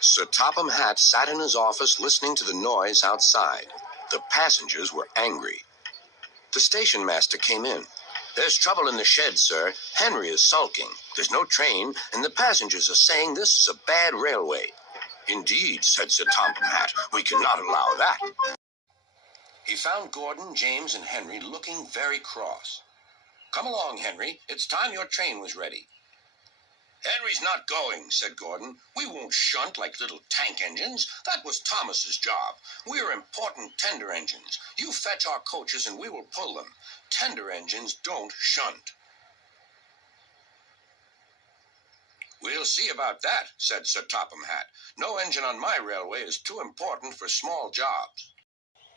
Sir Topham Hatt sat in his office listening to the noise outside. The passengers were angry. The station master came in. "There's trouble in the shed, sir. Henry is sulking. There's no train, and the passengers are saying this is a bad railway." "Indeed," said Sir Topham Hatt, "we cannot allow that." He found Gordon, James, and Henry looking very cross. "Come along, Henry. It's time your train was ready." "Henry's not going," said Gordon. "We won't shunt like little tank engines. That was Thomas's job. We're important tender engines. You fetch our coaches and we will pull them. Tender engines don't shunt." "We'll see about that," said Sir Topham Hatt. "No engine on my railway is too important for small jobs."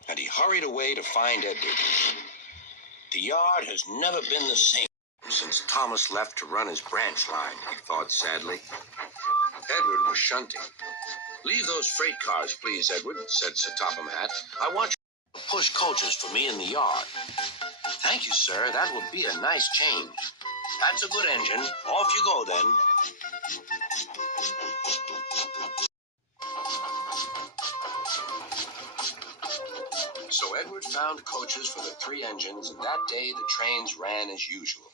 And he hurried away to find Edward. The yard has never been the same since Thomas left to run his branch line, he thought sadly. Edward was shunting. "Leave those freight cars, please, Edward," said Sir Topham Hatt. "I want you to push coaches for me in the yard." "Thank you, sir. That will be a nice change." "That's a good engine. Off you go, then." So Edward found coaches for the three engines, and that day the trains ran as usual.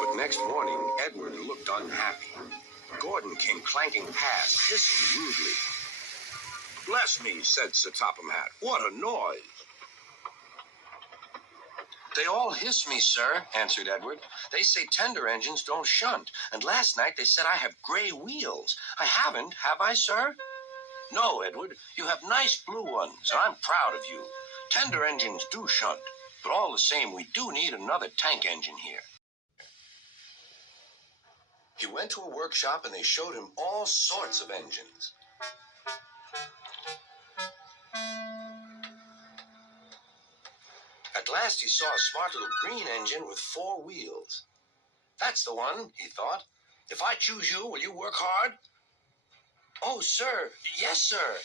But next morning, Edward looked unhappy. Gordon came clanking past, hissing rudely. "Bless me," said Sir Topham Hatt. "What a noise!" "They all hiss me, sir," answered Edward. "They say tender engines don't shunt, and last night they said I have gray wheels. I haven't, have I, sir?" "No, Edward, you have nice blue ones, and I'm proud of you. Tender engines do shunt, but all the same we do need another tank engine here." He went to a workshop and they showed him all sorts of engines. At last he saw a smart little green engine with 4 wheels. "That's the one," he thought. "If I choose you, will you work hard?" "Oh, sir. Yes, sir."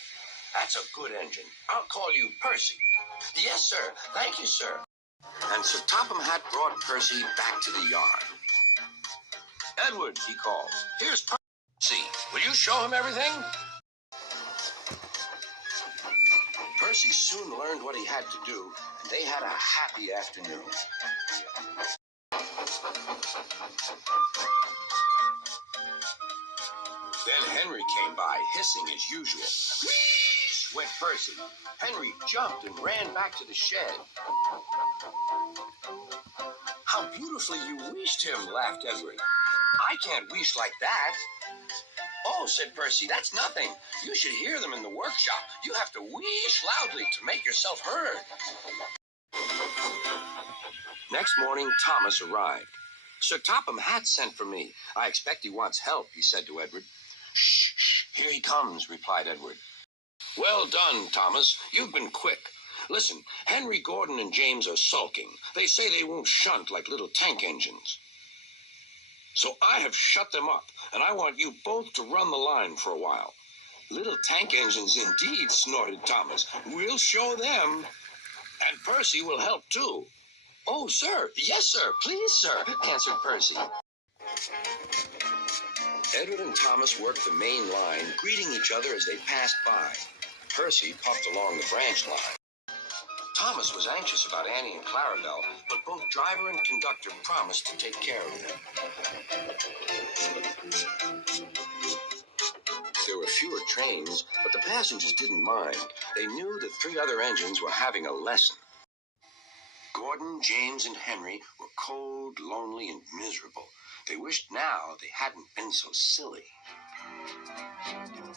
"That's a good engine. I'll call you Percy." "Yes, sir. Thank you, sir." And Sir Topham Hatt brought Percy back to the yard. "Edward," he called, "here's Percy. Will you show him everything?" Percy soon learned what he had to do, and they had a happy afternoon. Then Henry came by, hissing as usual. "Whee!" went Percy. Henry jumped and ran back to the shed. "How beautifully you wheeshed him," laughed Edward. "I can't wheesh like that." "Oh," said Percy, "that's nothing. You should hear them in the workshop. You have to wheesh loudly to make yourself heard." Next morning, Thomas arrived. "Sir Topham Hatt sent for me. I expect he wants help," he said to Edward. "Shh, shh, here he comes," replied Edward. "Well done, Thomas. You've been quick. Listen, Henry, Gordon, and James are sulking. They say they won't shunt like little tank engines. So I have shut them up, and I want you both to run the line for a while." "Little tank engines indeed," snorted Thomas. "We'll show them. And Percy will help too." "Oh, sir. Yes, sir. Please, sir," answered Percy. Edward and Thomas worked the main line, greeting each other as they passed by. Percy puffed along the branch line. Thomas was anxious about Annie and Clarabelle, but both driver and conductor promised to take care of them. There were fewer trains, but the passengers didn't mind. They knew the 3 other engines were having a lesson. Gordon, James, and Henry were cold, lonely, and miserable. They wished now they hadn't been so silly.